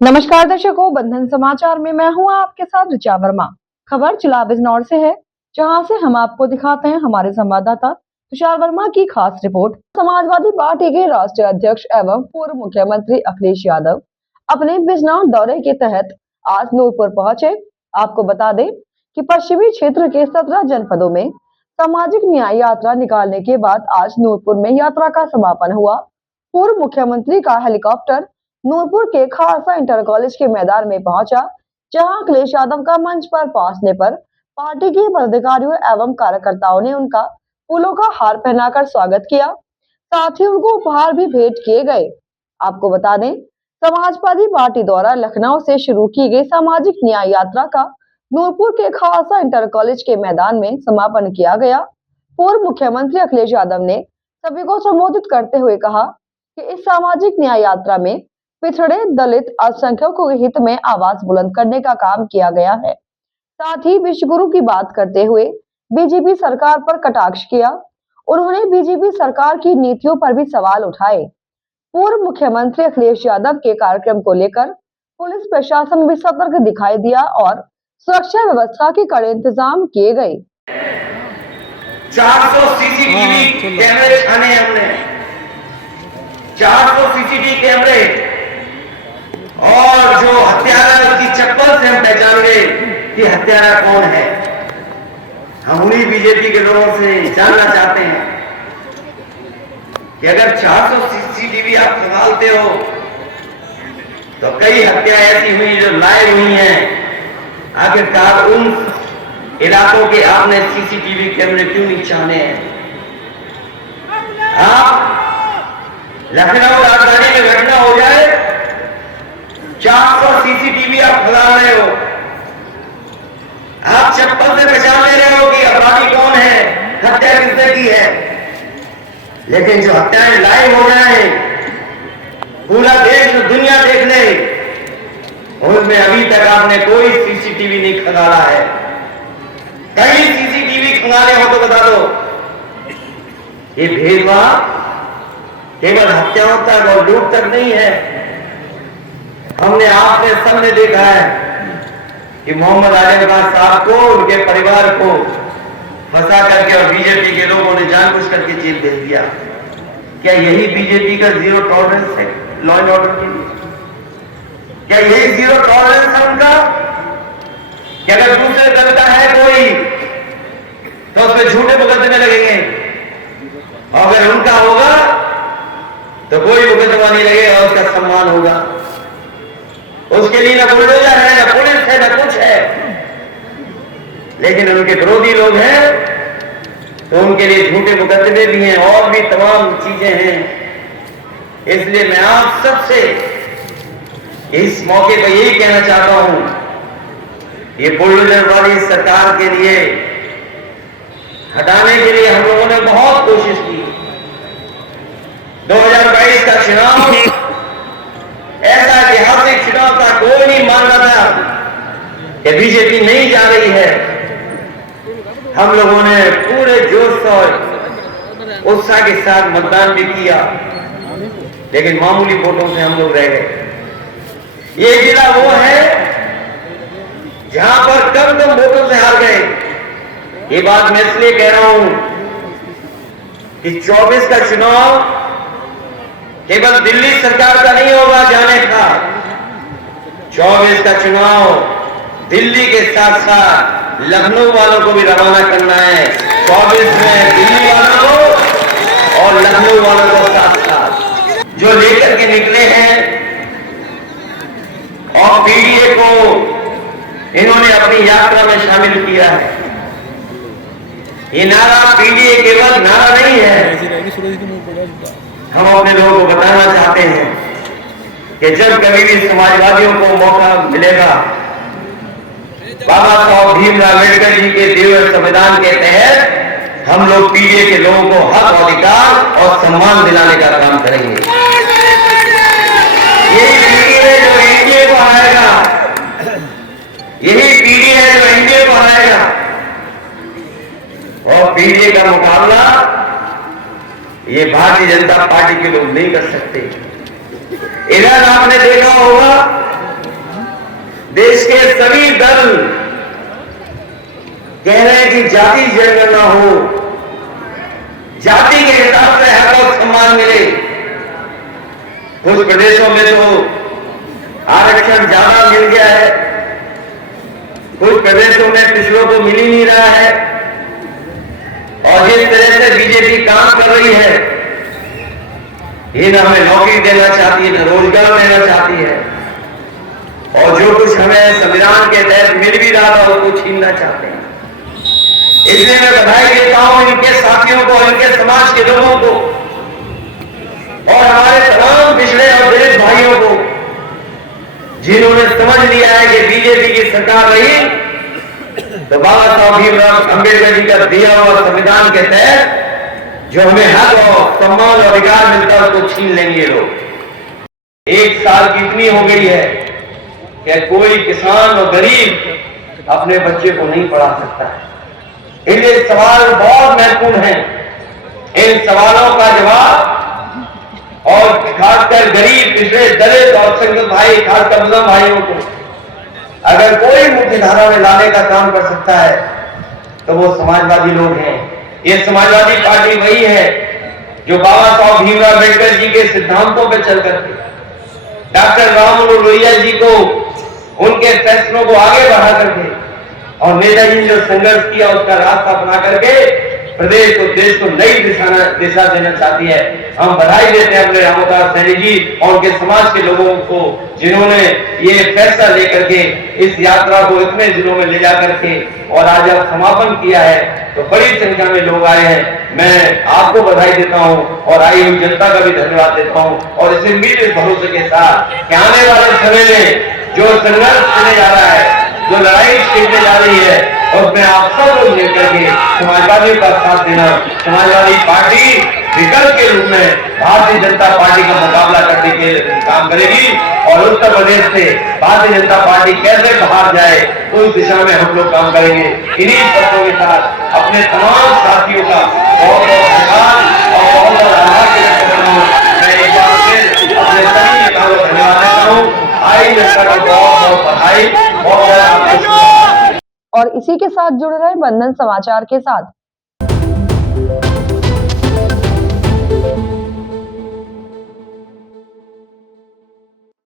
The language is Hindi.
नमस्कार दर्शकों, बंधन समाचार में मैं हूं आपके साथ ऋचा वर्मा। खबर जिला बिजनौर से है, जहां से हम आपको दिखाते हैं हमारे संवाददाता तुषार वर्मा की खास रिपोर्ट। समाजवादी पार्टी के राष्ट्रीय अध्यक्ष एवं पूर्व मुख्यमंत्री अखिलेश यादव अपने बिजनौर दौरे के तहत आज नूरपुर पहुंचे। आपको बता दें कि पश्चिमी क्षेत्र के 17 जनपदों में सामाजिक न्याय यात्रा निकालने के बाद आज नूरपुर में यात्रा का समापन हुआ। पूर्व मुख्यमंत्री का हेलीकॉप्टर नूरपुर के खालसा इंटर कॉलेज के मैदान में पहुंचा, जहां अखिलेश यादव का मंच पर पहुंचने पर पार्टी के पदाधिकारियों एवं कार्यकर्ताओं ने उनका फूलों का हार पहनाकर स्वागत किया। साथ ही उनको उपहार भी भेंट किए गए। आपको बता दें, समाजवादी पार्टी द्वारा लखनऊ से शुरू की गई सामाजिक न्याय यात्रा का नूरपुर के खालसा इंटर कॉलेज के मैदान में समापन किया गया। पूर्व मुख्यमंत्री अखिलेश यादव ने सभी को संबोधित करते हुए कहा कि इस सामाजिक न्याय यात्रा में पिछड़े, दलित, अल्पसंख्यकों के हित में आवाज बुलंद करने का काम किया गया है। साथ ही विश्वगुरु की बात करते हुए बीजेपी सरकार पर कटाक्ष किया। उन्होंने बीजेपी सरकार की नीतियों पर भी सवाल उठाए। पूर्व मुख्यमंत्री अखिलेश यादव के कार्यक्रम को लेकर पुलिस प्रशासन भी सतर्क दिखाई दिया और सुरक्षा व्यवस्था के कड़े इंतजाम किए गए। 400 सीसीटीवी कैमरे छाने हमने, 400 सीसीटीवी कैमरे, और जो हत्यारा उसकी चप्पल से हम पहचान गए कि हत्यारा कौन है। हम उन्हीं बीजेपी के लोगों से जानना चाहते हैं कि अगर 400 सीसीटीवी आप खंगालते हो तो कई हत्या ऐसी हुई जो लाइव हुई हैं। आखिरकार उन इलाकों के आपने सीसीटीवी कैमरे क्यों नहीं छाने हैं? आप लखनऊ राजधानी में घटना हो जाए, 400 सीसीटीवी आप खंगाल रहे हो, आप चप्पल से पहचान ले रहे हो कि अपराधी कौन है, हत्या किसने की है। लेकिन जो हत्याएं लाइव हो जाए, पूरा देश दुनिया देख ले, उसमें अभी तक आपने कोई सीसीटीवी नहीं खंगाला है। कहीं सीसीटीवी खंगाले हो तो बता दो। ये भेदभाव केवल हत्याओं तक और लूट तक नहीं है। हमने आपने सबने देखा है कि मोहम्मद आजम साहब को, उनके परिवार को फंसा करके और बीजेपी के लोगों ने जानबूझ करके जेल भेज दिया। क्या यही बीजेपी का जीरो टॉलरेंस है लॉ एंड ऑर्डर के लिए? क्या यही जीरो टॉलरेंस है उनका कि अगर दूसरे दल का है कोई तो उस पर झूठे मुकदमे लगेंगे, और अगर उनका होगा तो कोई मुकदमा नहीं लगेगा और उसका सम्मान होगा। उसके लिए ना बुलडोजर है, ना पुलिस है, ना कुछ है। लेकिन उनके विरोधी लोग हैं तो उनके लिए झूठे मुकदमे भी हैं और भी तमाम चीजें हैं। इसलिए मैं आप सबसे इस मौके पर यही कहना चाहता हूं, ये बुलडोजर वाली सरकार के लिए हटाने के लिए हम लोगों ने बहुत कोशिश की। 2022 का चुनाव ऐसा ऐतिहासिक चुनाव था, कोई नहीं मान रहा था कि बीजेपी नहीं जा रही है। हम लोगों ने पूरे जोश और उत्साह के साथ मतदान भी किया, लेकिन मामूली वोटों से हम लोग रह गए। ये जिला वो है जहां पर कम वोटों से हार गए। ये बात मैं इसलिए कह रहा हूं कि 24 का चुनाव केवल दिल्ली सरकार का नहीं होगा जाने का। 24 का चुनाव दिल्ली के साथ साथ लखनऊ वालों को भी रवाना करना है। 24 में दिल्ली वालों को और लखनऊ वालों को साथ साथ जो लेकर के निकले हैं, और पीडीए को इन्होंने अपनी यात्रा में शामिल किया है। ये नारा पीडीए केवल नारा नहीं है। हम अपने लोगों को बताना चाहते हैं कि जब कभी भी समाजवादियों को मौका मिलेगा, बाबा साहब भीमराव अम्बेडकर जी के दिए हुए संविधान के तहत हम लोग पीडीए के लोगों को हक, अधिकार और सम्मान दिलाने का काम करेंगे। यही पीडीए है जो एनडीए को हराएगा, यही पीडीए है जो एनडीए को हराएगा। और पीडीए का मुकाबला ये भारतीय जनता पार्टी के लोग नहीं कर सकते। इधर आपने देखा होगा देश के सभी दल कह रहे हैं कि जाति जनगणना हो, जाति के हिसाब से हक और सम्मान मिले। कुछ प्रदेशों में तो आरक्षण ज्यादा मिल गया है, कुछ प्रदेशों में पिछड़ों को मिल ही नहीं रहा है। और जिस तरह से बीजेपी काम कर रही है, ये न हमें नौकरी देना चाहती है, न रोजगार देना चाहती है, और जो कुछ हमें संविधान के तहत मिल भी रहा था उसको छीनना चाहते हैं। इसलिए मैं बधाई देता हूं इनके साथियों को, इनके समाज के लोगों को और हमारे तमाम पिछड़े और दलित भाइयों को, जिन्होंने समझ लिया है कि बीजेपी की सरकार रही तो बाबा साहब भीमराव अंबेडकर जी का दिया हुआ संविधान के तहत जो हमें हक और सम्मान और अधिकार मिलता है उसको छीन लेंगे लोग। एक साल की इतनी हो गई है कि कोई किसान और गरीब अपने बच्चे को नहीं पढ़ा सकता है। इसलिए सवाल बहुत महत्वपूर्ण है। इन सवालों का जवाब और खासकर गरीब, पिछड़े, दलित और संगत भाई, खासकर मुस्लिम भाइयों को अगर कोई मुख्य धारा में लाने का काम कर सकता है तो वो समाजवादी लोग हैं। ये समाजवादी पार्टी वही है जो बाबा साहब भीमराव अम्बेडकर जी के सिद्धांतों पर चल करके डॉक्टर राम मनोहर लोहिया जी को उनके फैसलों को आगे बढ़ा करके और नेताजी ने जो संघर्ष किया उसका रास्ता अपना करके प्रदेश को, देश को नई दिशा देना चाहती है। हम बधाई देते हैं अपने रामोदास सैनी जी और उनके समाज के लोगों को, जिन्होंने ये फैसला लेकर के इस यात्रा को इतने जिलों में ले जा करके और आज अब समापन किया है तो बड़ी संख्या में लोग आए हैं। मैं आपको बधाई देता हूं और आई हुई जनता का भी धन्यवाद देता हूं और इस उम्मीद, इस भरोसे के साथ कि आने वाले समय में जो संघर्ष चलने जा रहा है, जो लड़ाई छिड़ने जा रही है, उसमें आप सब लोग मिलकर के समाजवादी का साथ देना, समाजवादी पार्टी विकल्प के रूप में भारतीय जनता पार्टी का मुकाबला करने के लिए काम करेगी और उत्तर प्रदेश से भारतीय जनता पार्टी कैसे बाहर जाए उस दिशा में हम लोग काम करेंगे। इन्हीं शब्दों के साथ अपने तमाम साथियों का बहुत बहुत धन्यवाद और बहुत बहुत आभार व्यक्त करता हूँ। मैं एक बार फिर अपने सभी नेताओं को धन्यवाद देता हूँ। आई जनता का बहुत बहुत बधाई, बहुत बहुत। और इसी के साथ जुड़ रहे बंधन समाचार के साथ